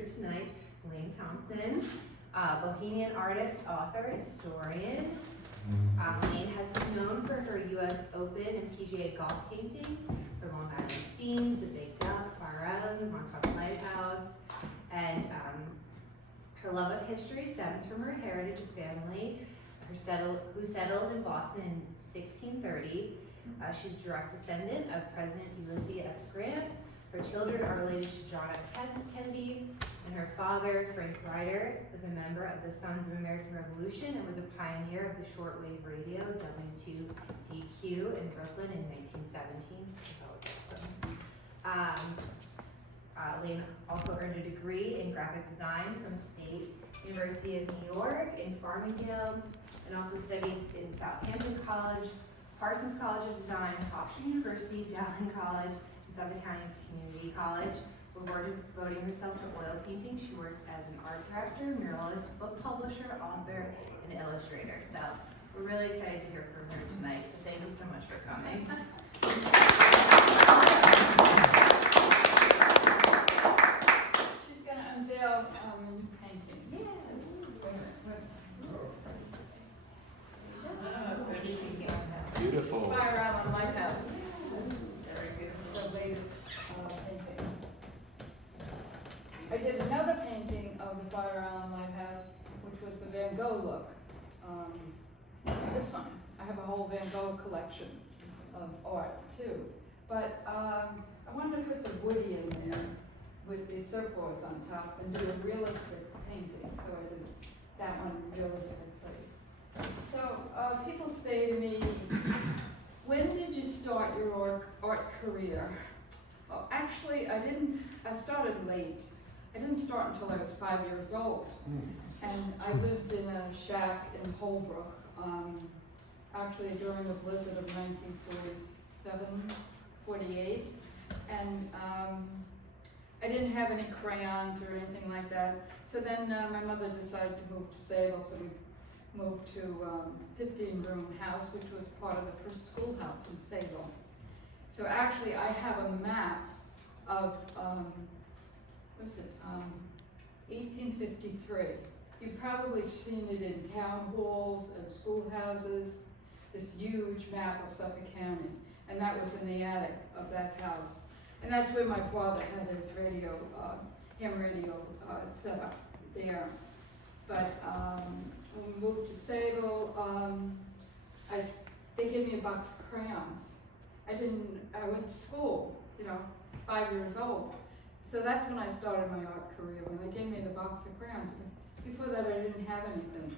Tonight, Elaine Thompson, Bohemian artist, author, historian. Elaine has been known for her U.S. Open and PGA golf paintings, her Long Island scenes, the Big Duck, Fire Island, Montauk Lighthouse, and her love of history stems from her heritage family, who settled in Boston in 1630. She's direct descendant of President Ulysses S. Grant. Her children are related to John F. Kennedy, and her father, Frank Ryder, was a member of the Sons of American Revolution and was a pioneer of the shortwave radio, W2DQ, in Brooklyn in 1917. That was awesome. Elaine also earned a degree in graphic design from State University of New York in Farmingdale, and also studied in Southampton College, Parsons College of Design, Hofstra University, Dowling College, and Suffolk County Community College. Before devoting herself to oil painting, she worked as an art director, muralist, book publisher, author, and illustrator. So we're really excited to hear from her tonight, so thank you so much for coming. She's going to unveil a new painting. Yeah. Beautiful. Fire Island Lighthouse. Very beautiful. The latest painting. I did another painting of the Fire Island Lighthouse, which was the Van Gogh look. This one. I have a whole Van Gogh collection of art too. But I wanted to put the Woody in there with the surfboards on top and do a realistic painting. So I did that one realistically. So people say to me, when did you start your art career? Well, actually, I started late. I didn't start until I was 5 years old. And I lived in a shack in Holbrook, actually during the blizzard of 1947, 48. And I didn't have any crayons or anything like that. So then my mother decided to move to Sable, so we moved to a 15-room house, which was part of the first schoolhouse in Sable. So actually, I have a map of, 1853. You've probably seen it in town halls and schoolhouses, this huge map of Suffolk County. And that was in the attic of that house. And that's where my father had his radio, ham radio set up there. But when we moved to Sable, they gave me a box of crayons. I went to school, 5 years old. So that's when I started my art career, when they gave me the box of crayons. Before that, I didn't have anything.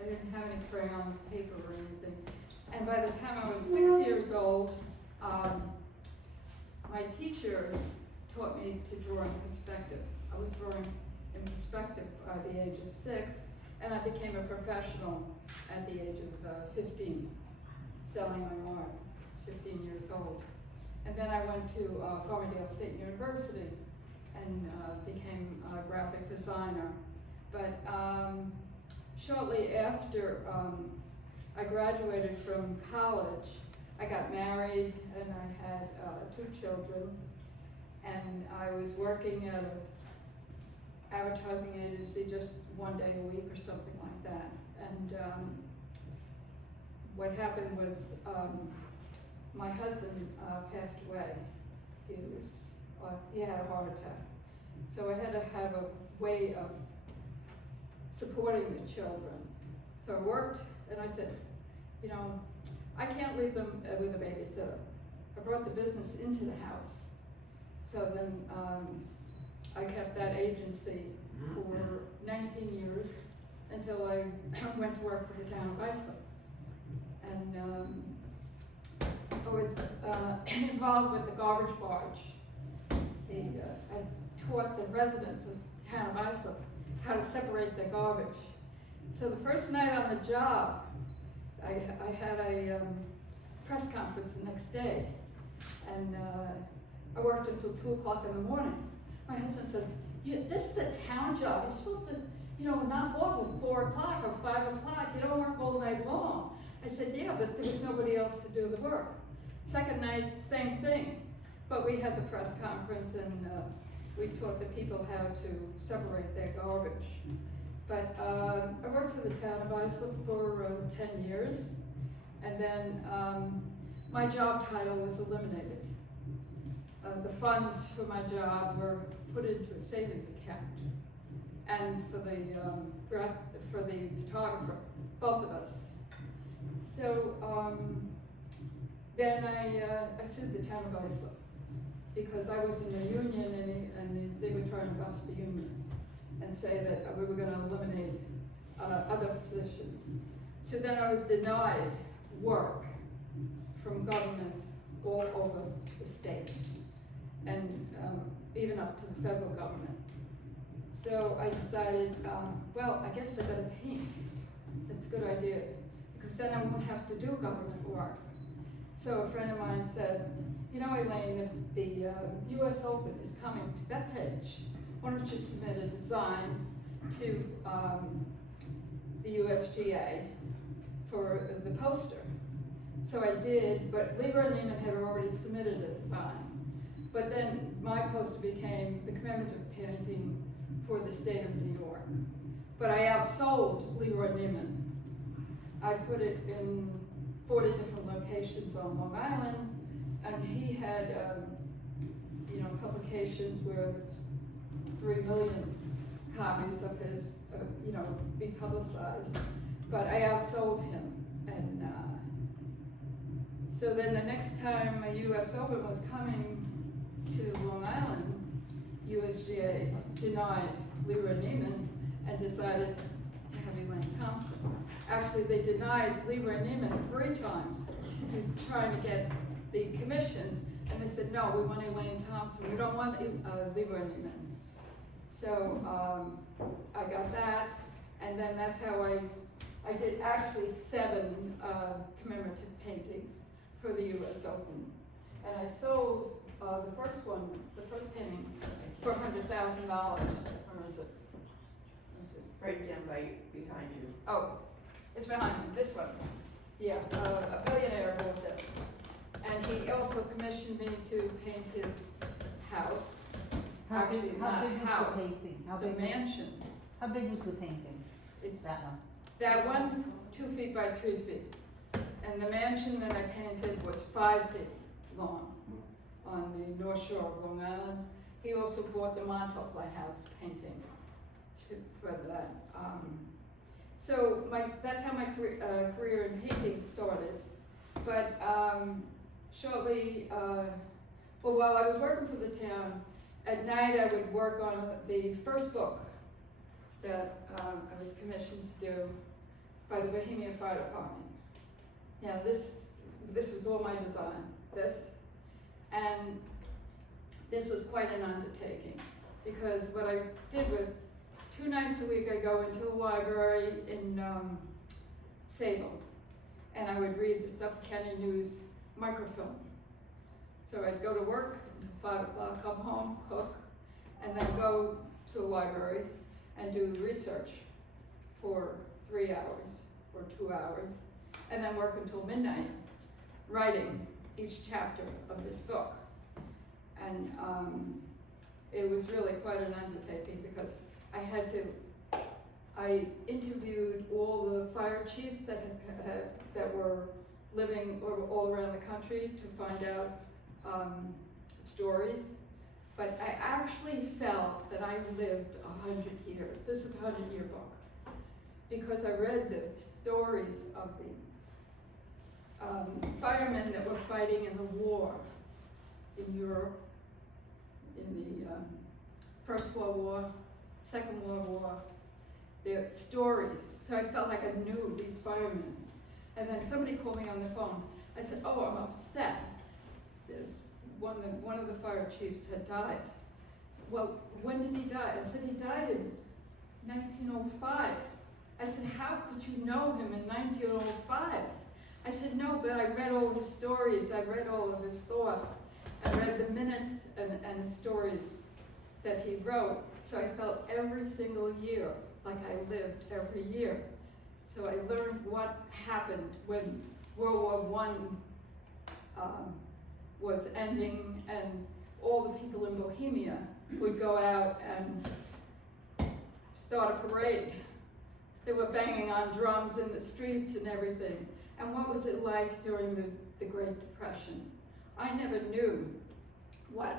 I didn't have any crayons, paper, or anything. And by the time I was 6 years old, my teacher taught me to draw in perspective. I was drawing in perspective by the age of 6, and I became a professional at the age of 15, selling my art, 15 years old. And then I went to Farmingdale State University and became a graphic designer. But shortly after I graduated from college, I got married and I had 2 children, and I was working at an advertising agency just 1 day a week or something like that. And what happened was my husband passed away. He had a heart attack. So I had to have a way of supporting the children. So I worked, and I said, I can't leave them with a babysitter. I brought the business into the house. So then I kept that agency for 19 years until I went to work for the town of Islip. And I was involved with the garbage barge. I taught the residents of the town of Islip how to separate their garbage. So the first night on the job, I had a press conference the next day, and I worked until 2 o'clock in the morning. My husband said, this is a town job. You're supposed to, knock off at 4 o'clock or 5 o'clock. You don't work all night long. I said, yeah, but there was nobody else to do the work. Second night, same thing. But we had the press conference, and we taught the people how to separate their garbage. But I worked for the town of Islip for 10 years, and then my job title was eliminated. The funds for my job were put into a savings account, and for the photographer, both of us. So then I sued the town of Islip because I was in the union and they were trying to bust the union and say that we were going to eliminate other positions. So then I was denied work from governments all over the state and even up to the federal government. So I decided, well, I guess I better paint. It's a good idea, because then I won't have to do government work. So a friend of mine said, you know, Elaine, the US Open is coming to Bethpage. Why don't you submit a design to the USGA for the poster? So I did, but Lieber and Neiman had already submitted a design. But then my poster became the commemorative painting for the state of New York. But I outsold Lieber and Neiman. I put it in 40 different locations on Long Island, and he had, publications where it's 3 million copies of his, be publicized. But I outsold him, and so then the next time a U.S. Open was coming to Long Island, USGA denied Lieber and Neiman and decided to have Elaine Thompson. Actually, they denied Lieber and Neiman 3 times. He was trying to get the commission, and they said, no, we want Elaine Thompson. We don't want Lieber and Neiman. So I got that, and then that's how I did actually 7 commemorative paintings for the U.S. Open. And I sold the first painting for $100,000. Where is it? Right down behind you. Oh, it's behind me, this one. Yeah, a billionaire bought this. And he also commissioned me to paint his house. How big Actually, was not a house, the painting? it's a mansion. How big was the painting? It's That one? that one's 2 feet by 3 feet. And the mansion that I painted was 5 feet long on the North Shore of Long Island. He also bought the Montauk Lighthouse painting for that. So that's how my career in painting started. But shortly, while I was working for the town, at night I would work on the first book that I was commissioned to do by the Bohemia Fire Department. Now this was all my design, and this was quite an undertaking, because what I did was 2 nights a week I go into the library in Salem, and I would read the Suffolk County News microfilm. So I'd go to work until 5 o'clock, come home, cook, and then go to the library and do research for 3 hours or 2 hours, and then work until midnight writing each chapter of this book. And it was really quite an undertaking, because I interviewed all the fire chiefs that were living all around the country to find out stories. But I actually felt that I lived 100 years. This is a 100-year book, because I read the stories of the firemen that were fighting in the war in Europe, in the First World War, Second World War, their stories. So I felt like I knew these firemen. And then somebody called me on the phone. I said, oh, I'm upset. One of the fire chiefs had died. Well, when did he die? I said, he died in 1905. I said, how could you know him in 1905? I said, no, but I read all his stories. I read all of his thoughts. I read the minutes and the stories that he wrote. So I felt every single year like I lived every year. So I learned what happened when World War I was ending, and all the people in Bohemia would go out and start a parade. They were banging on drums in the streets and everything. And what was it like during the Great Depression? I never knew what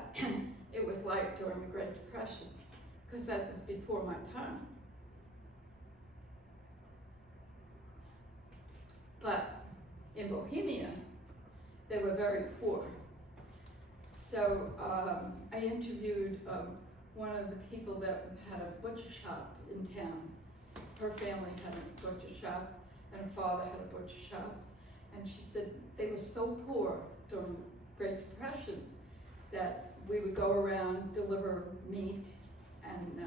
it was like during the Great Depression, because that was before my time. But in Bohemia, they were very poor. So I interviewed one of the people that had a butcher shop in town. Her family had a butcher shop, and her father had a butcher shop. And she said they were so poor during the Great Depression that we would go around, deliver meat, and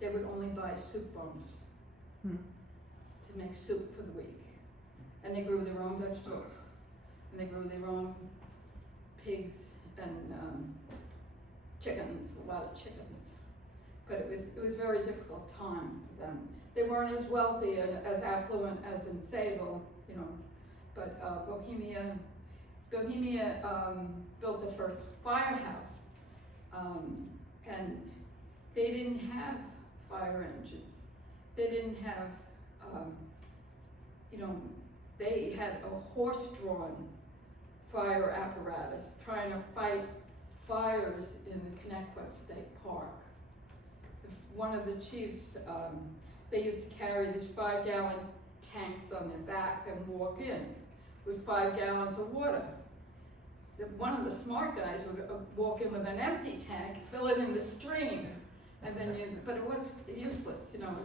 they would only buy soup bones to make soup for the week. And they grew their own vegetables, and they grew their own pigs and chickens, a lot of chickens. But it was a very difficult time for them. They weren't as wealthy and as affluent as in Sable, you know, but Bohemia built the first firehouse, and they didn't have fire engines. They didn't have, you know, they had a horse-drawn fire apparatus trying to fight fires in the Connecticut State Park. One of the chiefs, they used to carry these 5-gallon tanks on their back and walk in with 5 gallons of water. One of the smart guys would walk in with an empty tank, fill it in the stream, and then use it. But it was useless, you know,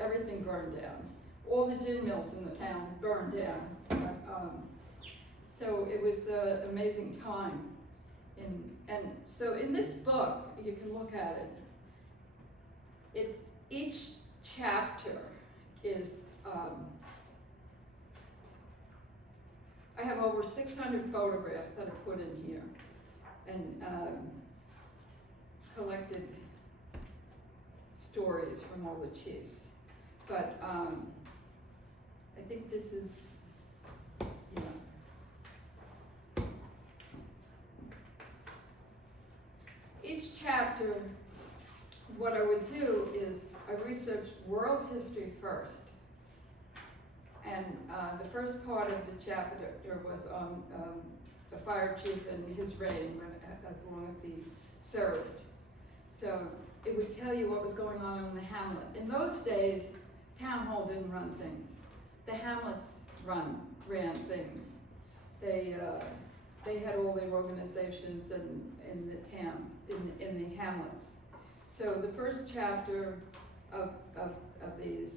everything burned down. All the gin mills in the town burned down. So it was an amazing time. And so in this book, you can look at it. Each chapter is, I have over 600 photographs that I put in here, and collected stories from all the chiefs. But I think this is, you know. Each chapter, what I would do is I researched world history first. And the first part of the chapter was on the fire chief and his reign, as long as he served. So it would tell you what was going on in the hamlet. In those days, town hall didn't run things. The hamlets ran things. They had all their organizations in the towns, in the hamlets. So the first chapter of these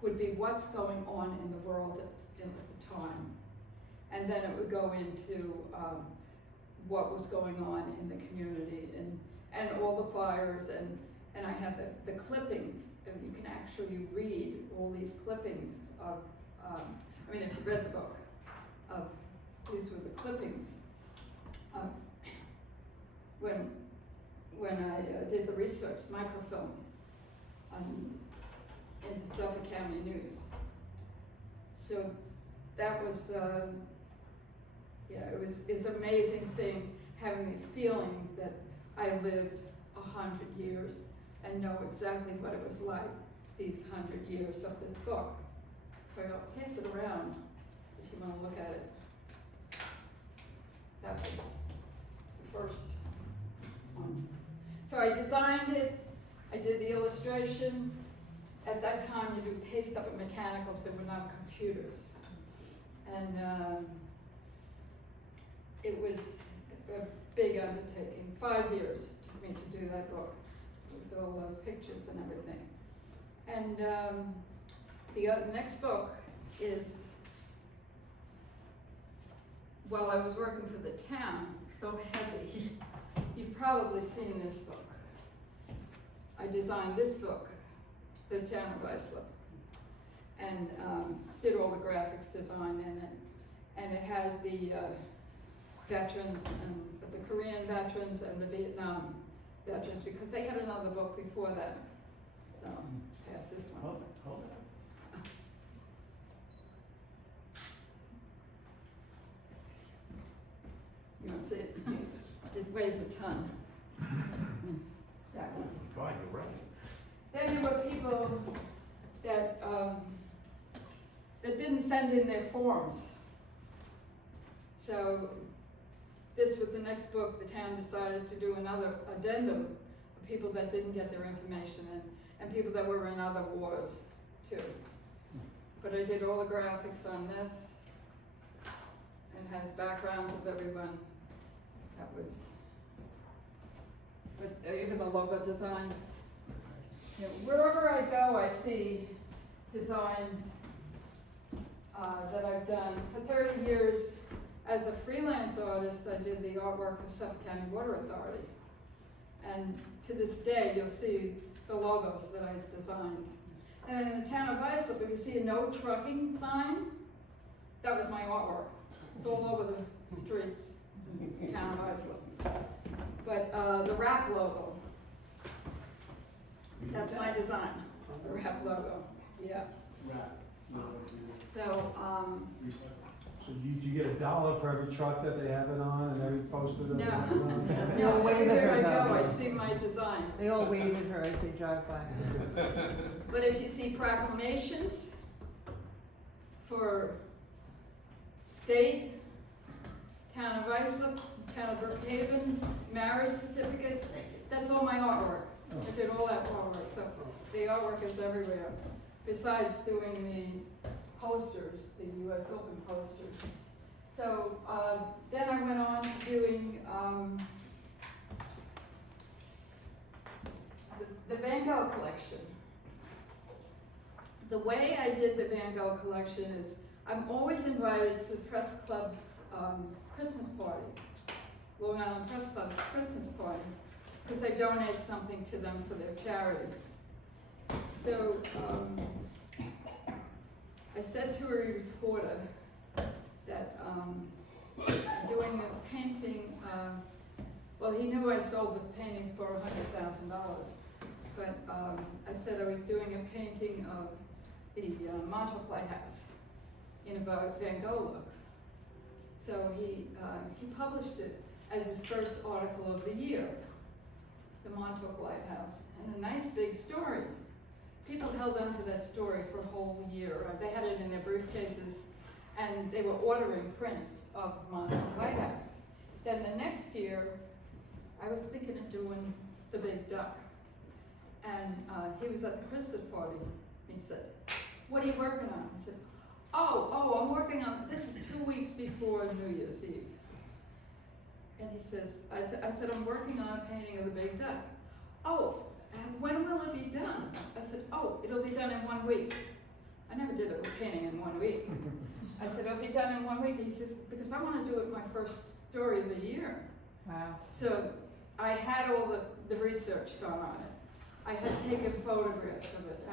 would be what's going on in the world at the time. And then it would go into what was going on in the community and all the fires, and I have the clippings. You can actually read all these clippings of, I mean, if you read the book, these were the clippings of when I did the research, microfilm, in the Suffolk County News. So that was, it's an amazing thing, having the feeling that I lived 100 years and know exactly what it was like these 100 years of this book. So I'll pass it around if you want to look at it. That was the first one. So I designed it, I did the illustration. At that time, you do paste up at mechanicals, there were no computers. And it was a big undertaking. 5 years took me to do that book, with all those pictures and everything. And the next book is, while I was working for the town, so heavy. You've probably seen this book. I designed this book, The Town of Islip, and did all the graphics design in it. And it has the veterans, and the Korean veterans and the Vietnam veterans, because they had another book before that. So, pass this one. Hold it. You want to see it? It weighs a ton. fine, you're right. Then there were people that, that didn't send in their forms. So this was the next book, the town decided to do another addendum of people that didn't get their information in, and people that were in other wars too. But I did all the graphics on this, and has backgrounds of everyone that was, but even the logo designs. You know, wherever I go, I see designs that I've done. For 30 years, as a freelance artist, I did the artwork for Suffolk County Water Authority. And to this day, you'll see the logos that I've designed. And in the town of Islip, if you see a no trucking sign, that was my artwork. It's all over the streets in the town of Islip. But the RAP logo, that's my design, the RAP logo, yeah. So, So do you get $1 for every truck that they have it on and every poster that they No. have it on? They all no, wave at everywhere I her go, I though. see my design. They all wave at her as they drive by. But if you see proclamations for state, town of Islip, town of Brookhaven, marriage certificates, that's all my artwork. I did all that artwork, so the artwork is everywhere. Besides doing the posters, the US Open posters. So then I went on doing the Van Gogh collection. The way I did the Van Gogh collection is I'm always invited to the press club's Christmas party, Long Island Press Club's Christmas party, because I donate something to them for their charities. So I said to a reporter that I'm doing this painting, well, he knew I sold this painting for $100,000, but I said I was doing a painting of the Montauk Lighthouse in a Van Gogh look. So he published it as his first article of the year, the Montauk Lighthouse, and a nice big story. People held on to that story for a whole year. They had it in their briefcases, and they were ordering prints of Montauk Lighthouse. Then the next year, I was thinking of doing the Big Duck, and he was at the Christmas party. He said, "What are you working on?" I said, "Oh, I'm working on, this is 2 weeks before New Year's Eve." And he says, I said, "I'm working on a painting of the Big Duck." "Oh, and when will it be done?" I said, "Oh, it'll be done in 1 week." I never did a painting in 1 week. I said, "It'll be done in 1 week." He says, "Because I want to do it my first story of the year." Wow. So I had all the research done on it. I had taken photographs of it.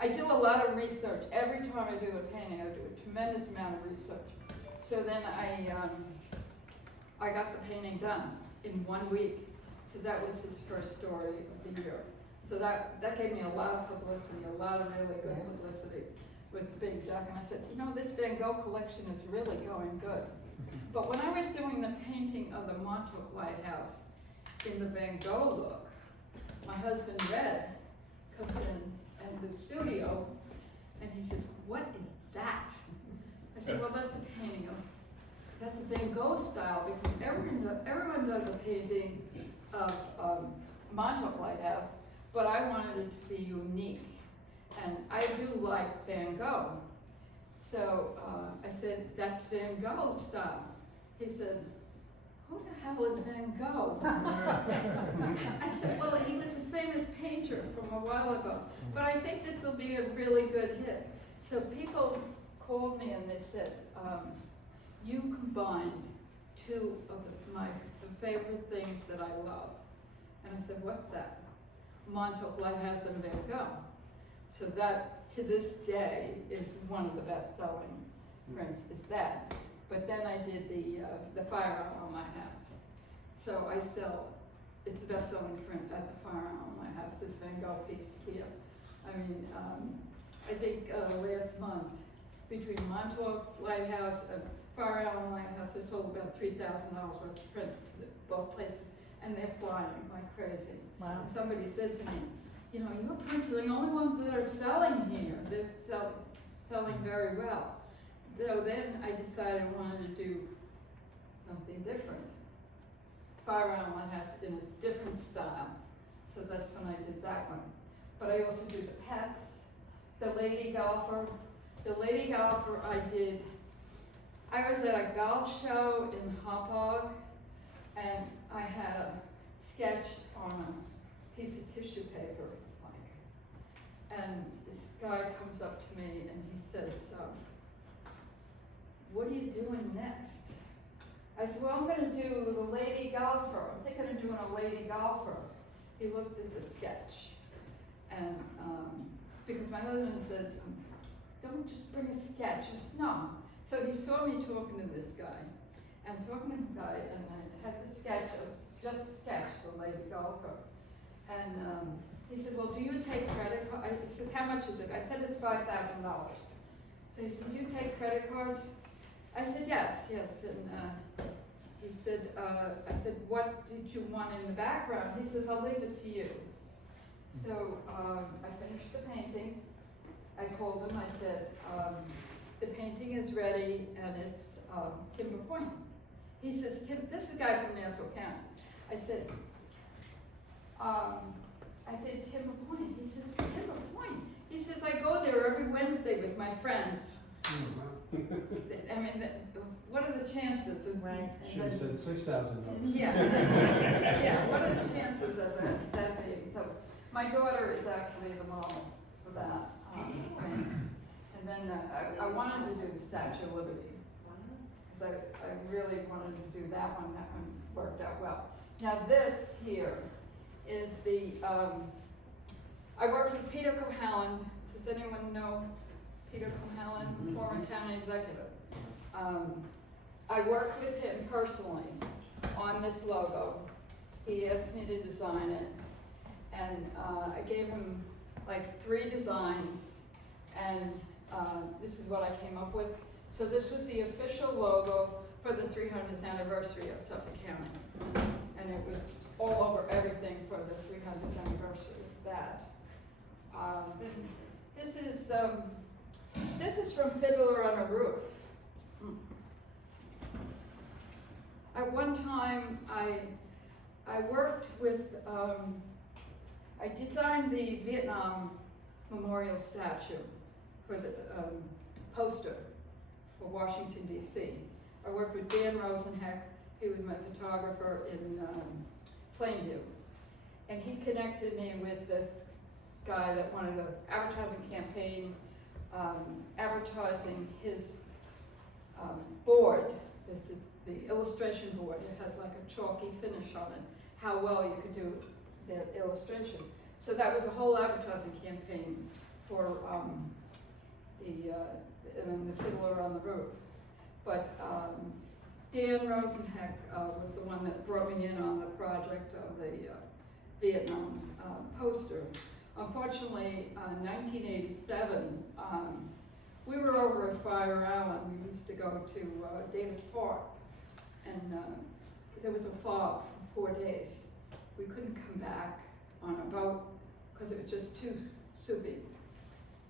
I do a lot of research. Every time I do a painting, I do a tremendous amount of research. So then I got the painting done in 1 week. So that was his first story of the year. So that gave me a lot of publicity, a lot of really good publicity with the Big Duck. And I said, you know, this Van Gogh collection is really going good. But when I was doing the painting of the Montauk Lighthouse in the Van Gogh look, my husband Red comes in the studio and he says, "What is that?" I said, "Well, that's a Van Gogh style, because everyone does a painting of Montauk Lighthouse, but I wanted it to be unique. And I do like Van Gogh." So I said, "That's Van Gogh style." He said, "Who the hell is Van Gogh?" I said, "Well, he was a famous painter from a while ago, but I think this will be a really good hit." So people called me and they said, "You combined two of my favorite things that I love." And I said, "What's that?" "Montauk Lighthouse and Van Gogh." So that, to this day, is one of the best-selling prints, is that. But then I did the Fire Isle Lighthouse. So I sell, it's the best-selling print at the Fire Isle Lighthouse, this Van Gogh piece here. I mean, I think last month, between Montauk Lighthouse and Fire Isle Lighthouse, I sold about $3,000 worth of prints to both places. and they're flying like crazy. Wow. And somebody said to me, you know, your prints are the only ones that are selling here. They're selling very well. So then I decided I wanted to do something different. Fire Island has in a different style. So that's when I did that one. But I also do the pets, the lady golfer. The lady golfer I was at a golf show in Hauppauge, and I had a sketch on a piece of tissue paper, and this guy comes up to me and he says, what are you doing next? I said, well, I'm gonna do the lady golfer. I'm thinking of doing a lady golfer. He looked at the sketch, and because my husband said, don't just bring a sketch. I said, no. So he saw me talking to this guy, and I had the sketch, just a sketch for a lady golfer. And he said, well, do you take credit cards? I said, how much is it? I said, it's $5,000. So he said, do you take credit cards? I said, yes. And he said, I said, what did you want in the background? He says, I'll leave it to you. So I finished the painting. I called him, I said, the painting is ready and it's Timber Point. He says, this is a guy from Nassau County. I said, Timber Point. He says, Timber Point. He says, I go there every Wednesday with my friends. I mean, what are the chances of Right. Should have said $6,000. Yeah. Yeah, what are the chances of that being? So my daughter is actually the model for that. And then I wanted to do the Statue of Liberty. Because I really wanted to do that one. That one worked out well. Now this here is the, I worked with Peter Cohalan. Does anyone know Peter Cohalan, former county executive? I worked with him personally on this logo. He asked me to design it, and I gave him like 3 designs, and this is what I came up with. So this was the official logo for the 300th anniversary of Suffolk County, and it was all over everything for the 300th anniversary of that. This is from Fiddler on a Roof. At one time, I worked with, I designed the Vietnam Memorial Statue for the poster for Washington, D.C. I worked with Dan Rosenheck. He was my photographer in Plainview. And he connected me with this guy that wanted an advertising campaign, advertising his board. This is the illustration board. It has like a chalky finish on it, how well you could do the illustration. So that was a whole advertising campaign for the Fiddler on the Roof. But Dan Rosenheck was the one that brought me in on the project of the Vietnam poster. Unfortunately, in 1987, we were over at Fire Island. We used to go to Davis Park, and there was a fog for 4 days. We couldn't come back on a boat because it was just too soupy.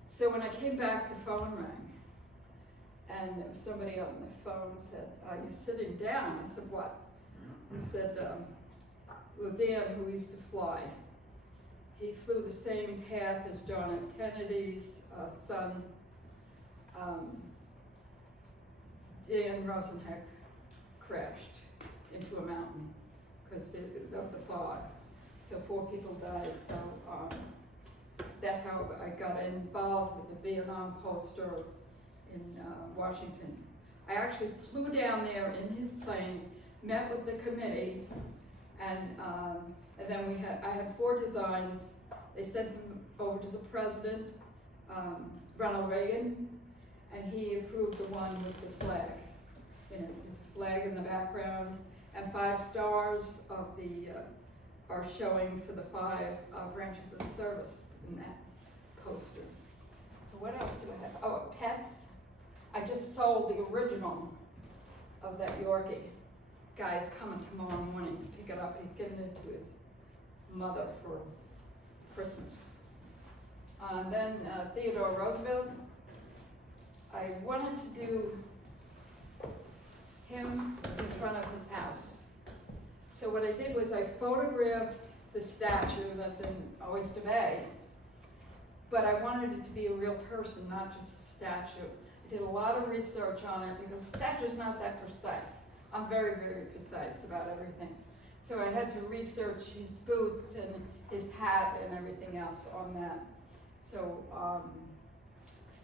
So when I came back, the phone rang, and there was somebody on the phone said, "Are you sitting down?" I said, "What?" He said, well, Dan, who used to fly, he flew the same path as John F. Kennedy's son. Dan Rosenheck crashed into a mountain because of the fog. So 4 people died. So that's how I got involved with the Vietnam poster in Washington. I actually flew down there in his plane, met with the committee, and then I had 4 designs. They sent them over to the president, Ronald Reagan, and he approved the one with the flag. You know, the flag in the background, and 5 stars of the are showing for the 5 branches of service in that poster. So what else do I have? Oh, pets. I just sold the original of that Yorkie. guy's coming tomorrow morning to pick it up. He's giving it to his mother for Christmas. Then Theodore Roosevelt. I wanted to do him in front of his house. So what I did was I photographed the statue that's in Oyster Bay, but I wanted it to be a real person, not just a statue. I did a lot of research on it because the statue's not that precise. I'm very, very precise about everything. So I had to research his boots and his hat and everything else on that. So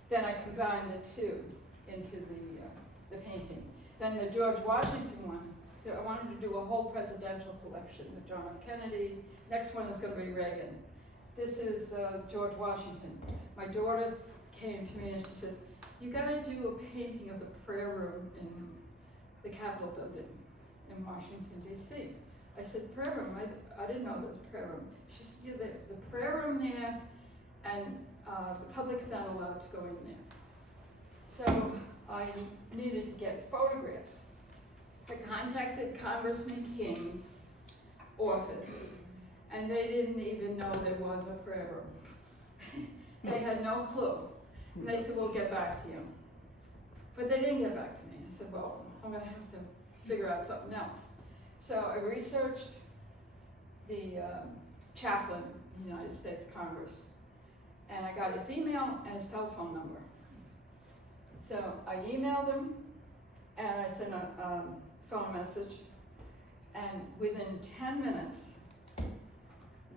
then I combined the two into the painting. Then the George Washington one, so I wanted to do a whole presidential collection of John F. Kennedy. Next one is going to be Reagan. This is George Washington. My daughter came to me and she said, "You got to do a painting of the prayer room in the Capitol building in Washington, D.C." I said, "Prayer room? I didn't know there was a prayer room." She said, "Yeah, there's a prayer room there, and the public's not allowed to go in there." So I needed to get photographs. I contacted Congressman King's office, and they didn't even know there was a prayer room. They had no clue. And they said, "We'll get back to you." But they didn't get back to me. I said, "Well, I'm going to have to figure out something else." So I researched the chaplain in the United States Congress, and I got his email and his telephone number. So I emailed him, and I sent a phone message, and within 10 minutes,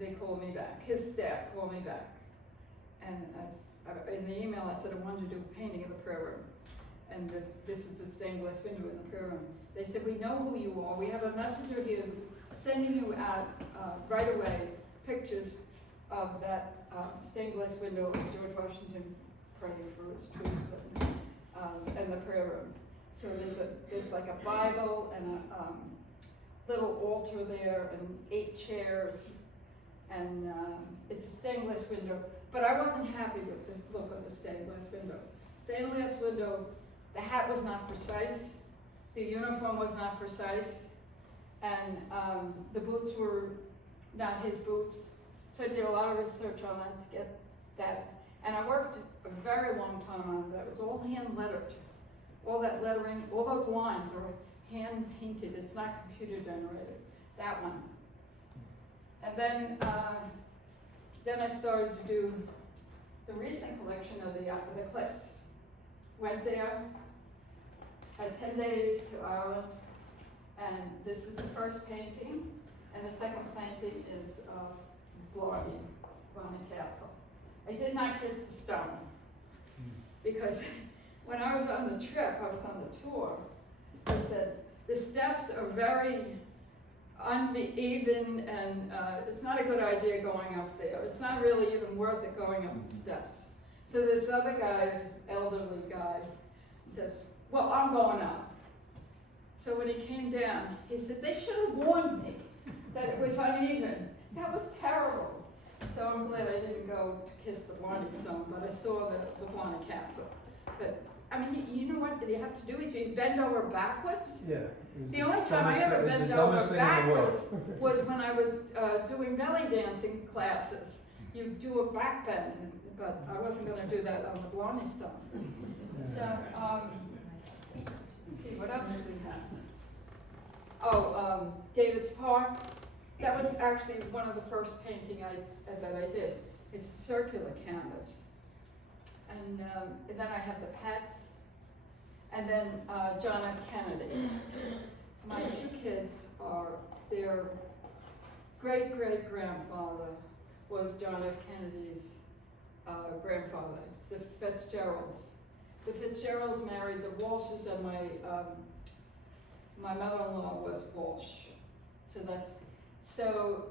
they called me back. His staff called me back. And in the email, I said I wanted to do a painting of the prayer room. And this is the stained glass window in the prayer room. They said, "We know who you are. We have a messenger here sending you out right away pictures of that stained glass window of George Washington praying for his troops and the prayer room." So there's like a Bible and a little altar there and 8 chairs, and it's a stained glass window. But I wasn't happy with the look of the stained glass window. Stained glass window, the hat was not precise, the uniform was not precise, and the boots were not his boots. So I did a lot of research on that to get that. And I worked a very long time on it. That was all hand lettered. All that lettering, all those lines are hand painted. It's not computer generated. That one. And then I started to do the recent collection of the cliffs. Went there, had 10 days to Ireland, and this is the first painting, and the second painting is Blarney Castle. I did not kiss the stone, because when I was on the trip, I was on the tour, I said, the steps are very uneven, and it's not a good idea going up there. It's not really even worth it going up the steps. So this other guy, this elderly guy, says, "Well, I'm going up." So when he came down, he said, "They should have warned me that it was uneven. That was terrible." So I'm glad I didn't go to kiss the Blarney Stone, but I saw the Blarney Castle. But I mean, you know what you have to do is you bend over backwards. Yeah. The only time I ever bent over backwards was when I was doing belly dancing classes. You do a back bend, but I wasn't going to do that on the Blarney Stone. So, let's see, what else did we have? Oh, David's Park. That was actually one of the first painting that I did. It's a circular canvas. And then I have the pets. And then John F. Kennedy. My 2 kids their great-great-grandfather was John F. Kennedy's grandfather. It's the Fitzgeralds. The Fitzgeralds married the Walshes, and my mother-in-law was Walsh. So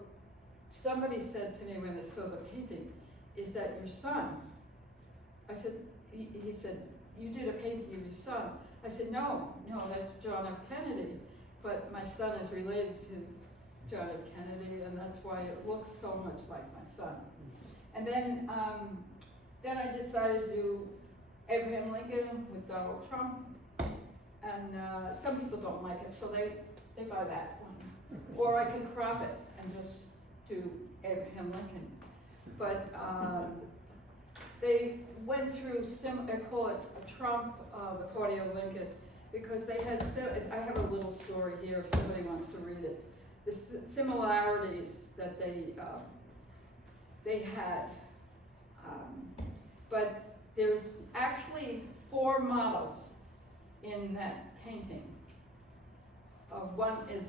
somebody said to me when they saw the painting, "Is that your son?" I said, he said, "You did a painting of your son." I said, no, that's John F. Kennedy, but my son is related to John F. Kennedy, and that's why it looks so much like my son. And then I decided to do Abraham Lincoln with Donald Trump, and some people don't like it, so they buy that one. Or I can crop it and just do Abraham Lincoln. But they went through, I call it Trump, the party of Lincoln, because they had, I have a little story here if somebody wants to read it. The similarities that they had. But there's actually 4 models in that painting. One is,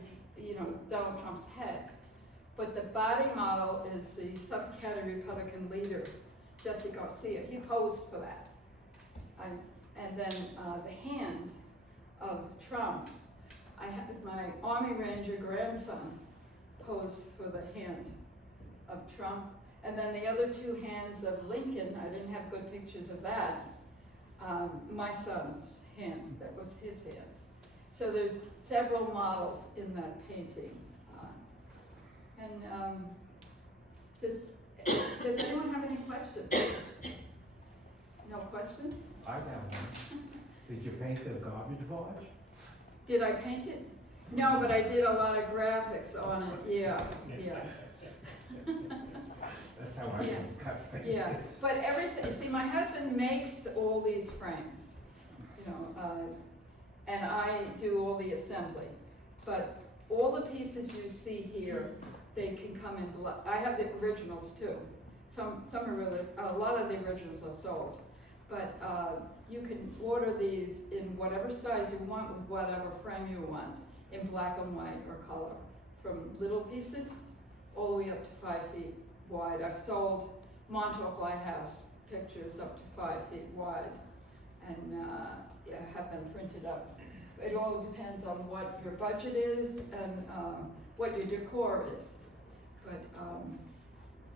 Donald Trump's head. But the body model is the Suffolk County Republican leader, Jesse Garcia. He posed for that. And then the hand of Trump. I had my Army Ranger grandson pose for the hand of Trump. And then the other 2 hands of Lincoln, I didn't have good pictures of that. My son's hands, that was his hands. So there's several models in that painting. Does anyone have any questions? No questions? I have one. Did you paint the garbage barge? Did I paint it? No, but I did a lot of graphics on it, yeah. That's how I Yeah. cut things. Yeah, but everything, see, my husband makes all these frames, and I do all the assembly. But all the pieces you see here, they can come in black. I have the originals too. Some are really, a lot of the originals are sold. But you can order these in whatever size you want with whatever frame you want, in black and white or color. From little pieces all the way up to 5 feet wide. I've sold Montauk Lighthouse pictures up to 5 feet wide and have them printed up. It all depends on what your budget is and what your decor is. But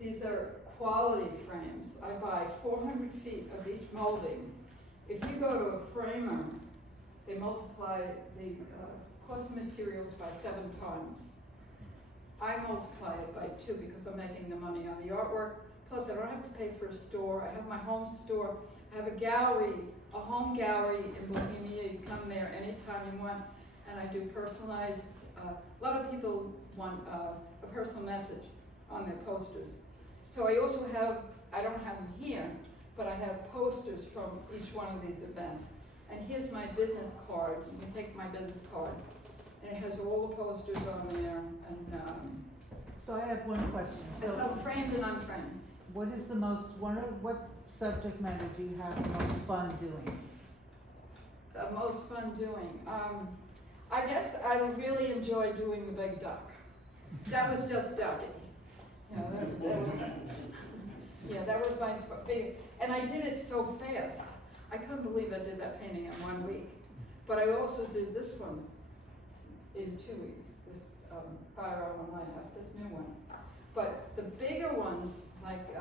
these are quality frames. I buy 400 feet of each molding. If you go to a framer, they multiply the cost of materials by 7 times. I multiply it by 2 because I'm making the money on the artwork. Plus, I don't have to pay for a store. I have my home store. I have a gallery, a home gallery in Bohemia. You come there anytime you want, and I do personalized. A lot of people want a personal message on their posters. So I also have, I don't have them here, but I have posters from each one of these events. And here's my business card. You can take my business card. And it has all the posters on there. And So I have one question. it's So not framed and unframed. what is the most, what subject matter do you have the most fun doing? The most fun doing. I guess I really enjoy doing the big duck. That was just ducky. That was my big, and I did it so fast. I couldn't believe I did that painting in 1 week. But I also did this one in 2 weeks, this Fire Island Lighthouse, this new one. But the bigger ones, like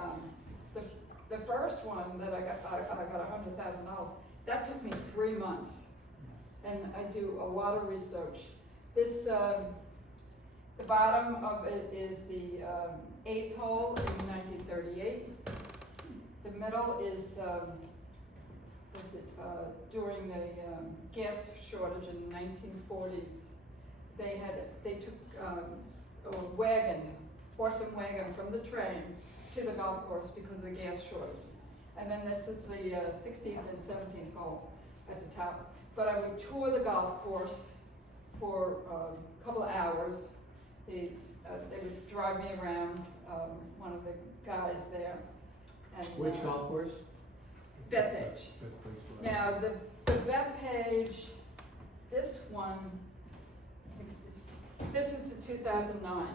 the first one that I got $100,000, that took me 3 months. And I do a lot of research. This, the bottom of it is the 8th hole in 1938. The middle is, during the gas shortage in the 1940s. They took a wagon, horse and wagon from the train to the golf course because of the gas shortage. And then this is the 16th and 17th hole at the top. But I would tour the golf course for a couple of hours. They would drive me around, one of the guys there. And, Which golf course? Bethpage. Now, the Bethpage, this one, this is the 2009.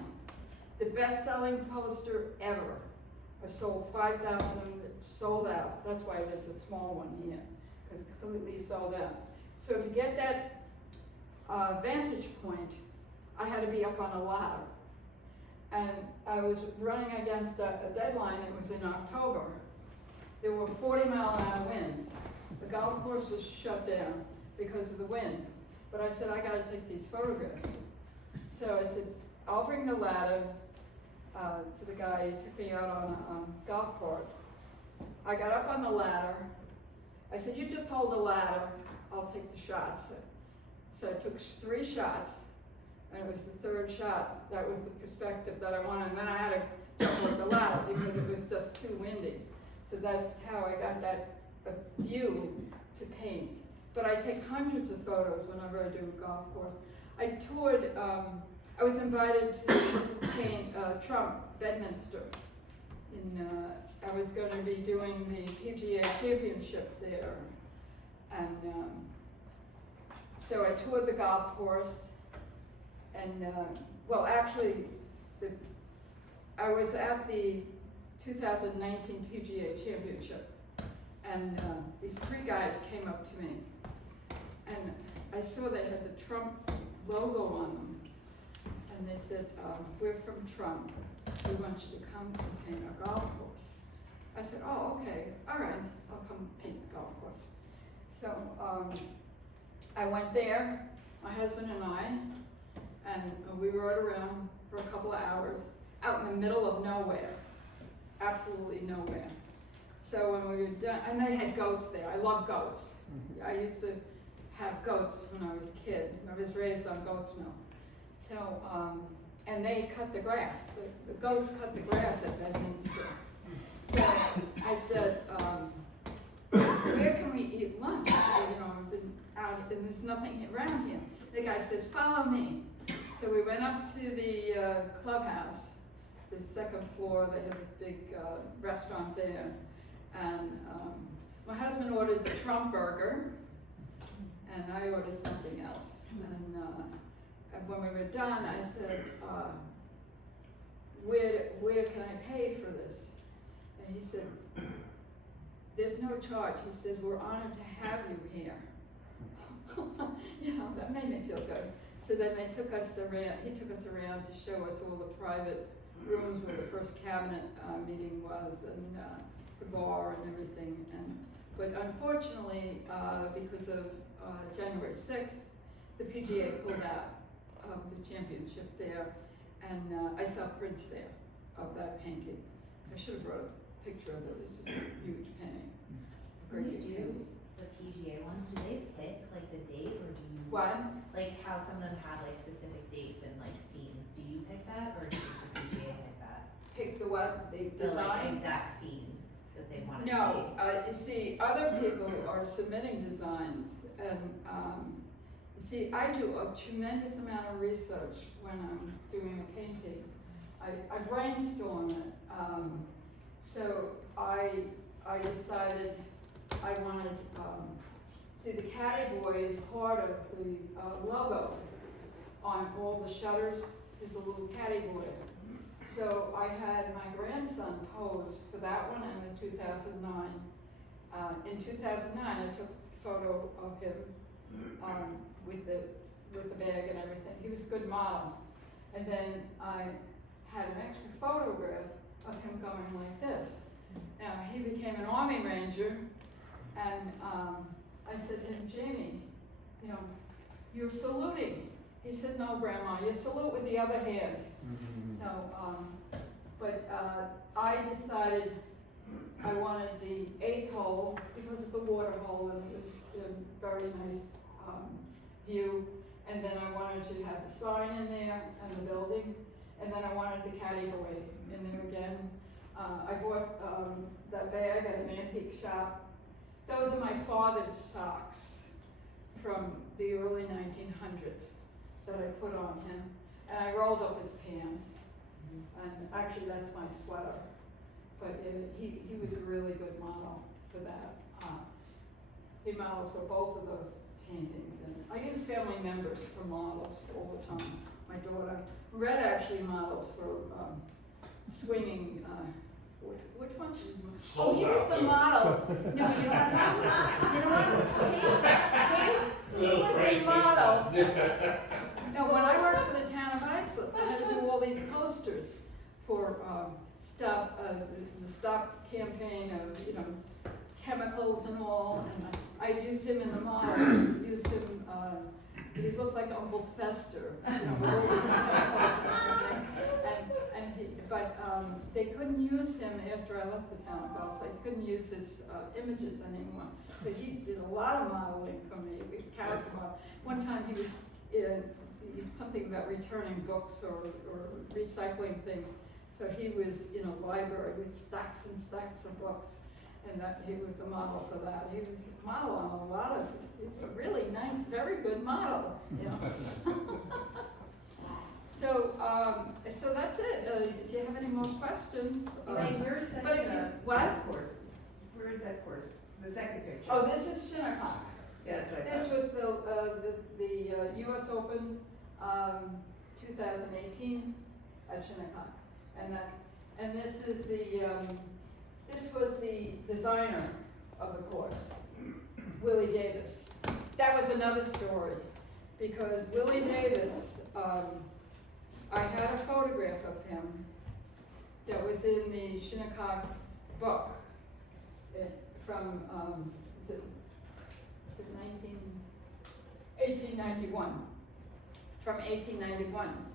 The best-selling poster ever. I sold 5,000 of them, sold out. That's why there's a small one here, because it's completely sold out. So to get that vantage point, I had to be up on a ladder. And I was running against a deadline. It was in October. There were 40-mile-an-hour winds. The golf course was shut down because of the wind. But I said, I gotta take these photographs. So I said, I'll bring the ladder to the guy who took me out on a golf cart. I got up on the ladder. I said, you just hold the ladder, I'll take the shots. So I took 3 shots, and it was the third shot, that was the perspective that I wanted, and then I had to jump over the ladder because it was just too windy. So that's how I got that view to paint. But I take hundreds of photos whenever I do a golf course. I toured, I was invited to paint Trump, Bedminster. I was going to be doing the PGA Championship there. And so I toured the golf course. And, well, actually, I was at the 2019 PGA Championship. And these three guys came up to me. And I saw they had the Trump logo on them. And they said, we're from Trump. We want you to come and paint our golf course. I said, oh, okay, all right, I'll come paint the golf course. So I went there, my husband and I, and we rode around for a couple of hours out in the middle of nowhere, absolutely nowhere. So when we were done, and they had goats there. I love goats. I used to have goats when I was a kid. I was raised on goat's milk. So, and they cut the grass. The goats cut the grass at Bedminster. So I said, where can we eat lunch? I've been out and there's nothing around here. The guy says, follow me. So we went up to the clubhouse, the second floor. They had this big restaurant there. And my husband ordered the Trump burger, and I ordered something else. And when we were done, I said, where can I pay for this? And he said, there's no charge. He says, we're honored to have you here. That made me feel good. So then they took us around, he took us around to show us all the private rooms where the first cabinet meeting was, and the bar and everything. But unfortunately, because of January 6th, the PGA pulled out of the championship there, and I saw prints there of that painting. I should have brought a picture of it. It's a huge painting. When you do the PGA ones, do they pick like the date, or do you? What? Like how some of them have like specific dates and like scenes. Do you pick that, or does the PGA pick that? Pick the what? The The like design? exact scene that they want to see. No, you see, other people are submitting designs, and you see, I do a tremendous amount of research when I'm doing a painting. I brainstorm it. So I decided I wanted, see, the caddy boy is part of the logo on all the shutters. There's a little caddy boy. So I had my grandson pose for that one and the 2009. In 2009, I took a photo of him with the bag and everything. He was a good model. And then I had an extra photograph of him going like this. Now, he became an Army Ranger, and I said to him, Jamie, you're saluting. He said, no, Grandma, you salute with the other hand. So, but I decided I wanted the 8th hole because of the water hole, and it was a very nice view. And then I wanted to have the sign in there and the building, and then I wanted the caddy boy in there again. I bought that bag at an antique shop. Those are my father's socks from the early 1900s that I put on him. And I rolled up his pants. And actually that's my sweater. But he was a really good model for that. He modeled for both of those paintings. And I use family members for models all the time. My daughter, Red, actually modeled for swinging, which one's? Oh, he was the model. No, you know what? He was the model. No, when I worked for the town of Islip, I had to do all these posters for the stop campaign of chemicals and all, and I used him in the model. Used him. He looked like Uncle Fester, with all these chemicals and everything. But they couldn't use him after I left the town of Islip. They couldn't use his images anymore. But he did a lot of modeling for me, with character model. One time he was something about returning books or recycling things. So he was in a library with stacks and stacks of books, and that he was a model for that. He was a model on a lot of, it's a really nice, very good model, you know. So, so that's it. If you have any more questions. Elaine, where is that, But if you- what? that course? Where is that course? The second picture? Oh, this is Shinnecock. Yeah, that's what I This thought. was the US Open, 2018 at Shinnecock. And this is this was the designer of the course, Willie Davis. That was another story, because Willie Davis, I had a photograph of him that was in the Shinnecock's book from, is it 1891, from 1891.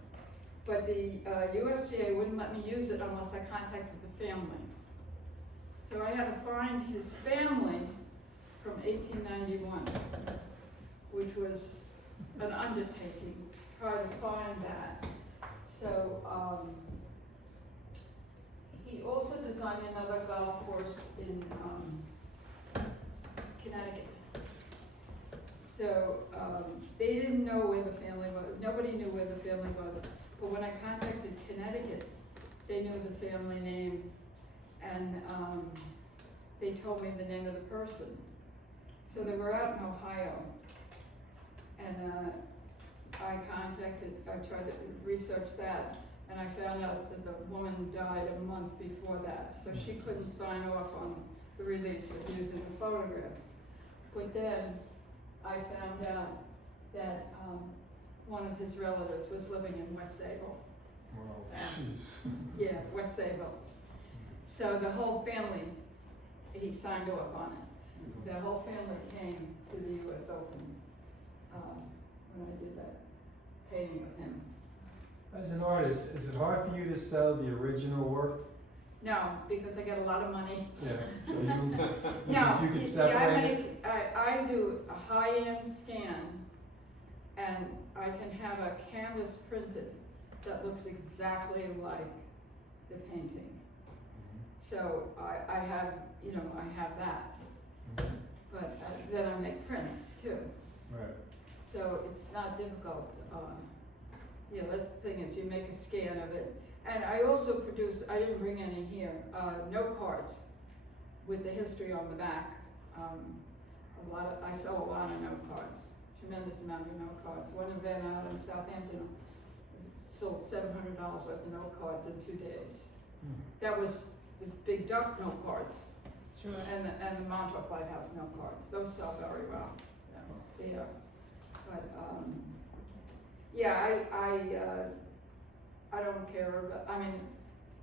But the USGA wouldn't let me use it unless I contacted the family. So I had to find his family from 1891, which was an undertaking, try to find that. So he also designed another golf course in Connecticut. So they didn't know where the family was. Nobody knew where the family was. But when I contacted Connecticut, they knew the family name, and they told me the name of the person. So they were out in Ohio, and I tried to research that, and I found out that the woman died a month before that, so she couldn't sign off on the release of using the photograph. But then I found out that one of his relatives was living in West Sable. Wow, jeez. Yeah, West Sable. So the whole family, he signed off on it. The whole family came to the US Open when I did that painting of him. As an artist, is it hard for you to sell the original work? No, because I get a lot of money. Yeah, so you No, you can you see, separate it? I do a high-end scan, and I can have a canvas printed that looks exactly like the painting. So I have, I have that. But then I make prints too. Right. So it's not difficult. That's the thing, is you make a scan of it. And I also produce, I didn't bring any here, note cards with the history on the back. I sell a lot of note cards, tremendous amount of note cards. One event out in Southampton sold $700 worth of note cards in 2 days. That was the big duck note cards. Sure. And the Montauk Lighthouse note cards. Those sell very well. Yeah. But I don't care, but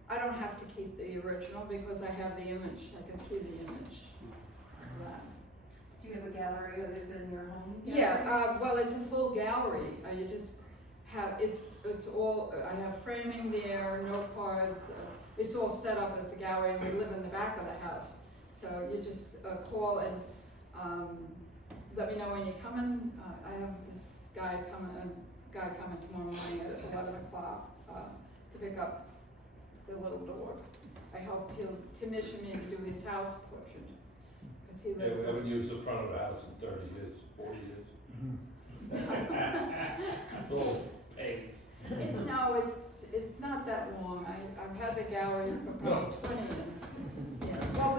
I don't have to keep the original because I have the image. I can see the image of that. Do you have a gallery other than your home? Yeah, well, it's a full gallery. You just have, it's all, I have framing there, note cards. It's all set up as a gallery, and we live in the back of the house. So you just call and let me know when you're coming. I have this guy coming tomorrow morning at 11 o'clock to pick up the little door. I hope he'll commission me to do his house portrait, because he Yeah, lives. we haven't used the front of the house in 30 years, 40 years. Little eggs. No, it's not that long. I've had the gallery for probably 20 years. Yeah. Well,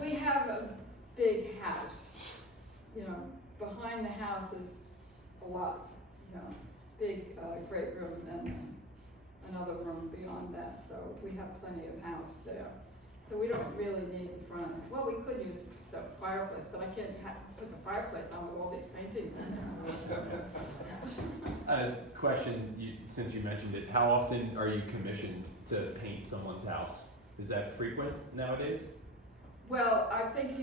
we have a big house. Behind the house is a lot. Big great room and another room beyond that. So we have plenty of house there. So we don't really need the front. Well, we could use the fireplace, but I can't put the fireplace on with all these paintings in there. Question, since you mentioned it, how often are you commissioned to paint someone's house? Is that frequent nowadays? Well, I think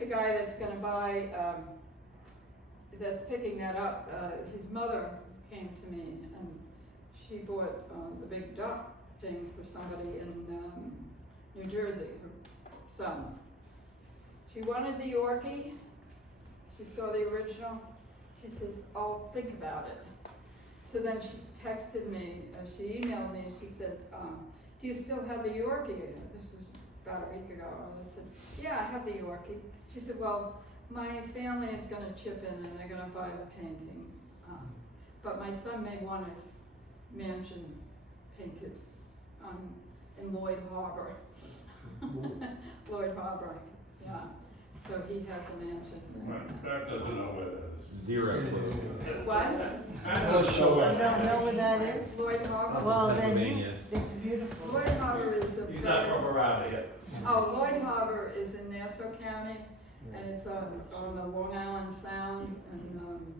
the guy that's going to buy, that's picking that up, his mother came to me and she bought the big duck thing for somebody in New Jersey, her son. She wanted the Yorkie. She saw the original. She says, "I'll think about it." So then she texted me, she emailed me, and she said, do you still have the Yorkie? This was about a week ago. And I said, yeah, I have the Yorkie. She said, well, my family is gonna chip in and they're gonna buy the painting. But my son may want his mansion painted in Lloyd Harbor. Lloyd Harbor, yeah. So he has a mansion. Bert doesn't know where that is. Zero clue. What? You don't know where that is? Lloyd Harbor? Well, then Pennsylvania. it's beautiful. Lloyd Harbor is a. He's not from around here. Oh, Lloyd Harbor is in Nassau County, and it's on the Long Island Sound, and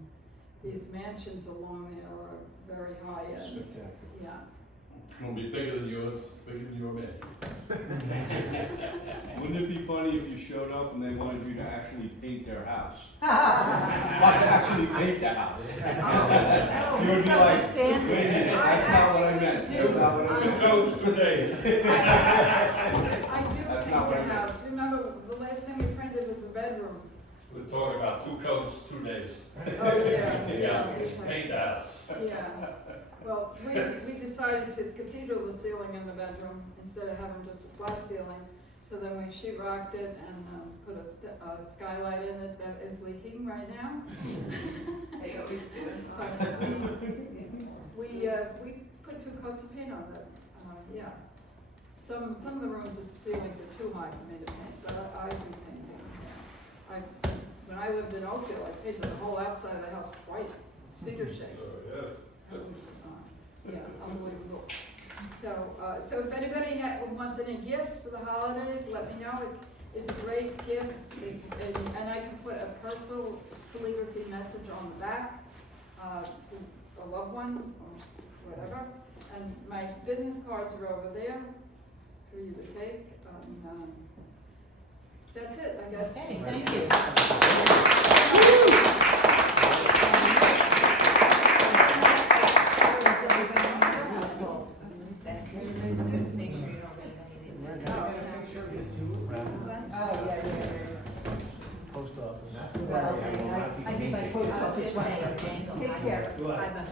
these mansions along there are very high end. Spectacular. Yeah. It's gonna be bigger than yours, bigger than your mansion. Wouldn't it be funny if you showed up and they wanted you to actually paint their house? Oh, Like, actually paint the house? You would be like, wait a minute, that's not what I meant, that's not what I Two meant. coats, 2 days. I do That's paint not what I the meant. house. Remember, the last thing we printed was a bedroom. We're talking about 2 coats, 2 days. Oh, yeah, yeah. Paint the house. Yeah. Well, we decided to cathedral the ceiling in the bedroom instead of having just a flat ceiling. So then we sheetrocked it and put a skylight in it that is leaking right now. They always do. We put 2 coats of paint on it. Yeah. Some of the rooms, the ceilings are too high for me to paint, but I do painting. Yeah. When I lived in Oakville, I painted the whole outside of the house twice, cedar shakes. Yeah. Yeah, unbelievable. So if anybody wants any gifts for the holidays, let me know. It's a great gift, and I can put a personal calligraphy message on the back to a loved one or whatever. And my business cards are over there for you to take. That's it, I guess. okay, thank you. Make sure you don't leave any of these. Make sure you do. Oh, yeah. Post office. Well, I need my post office right. Take Take care. care.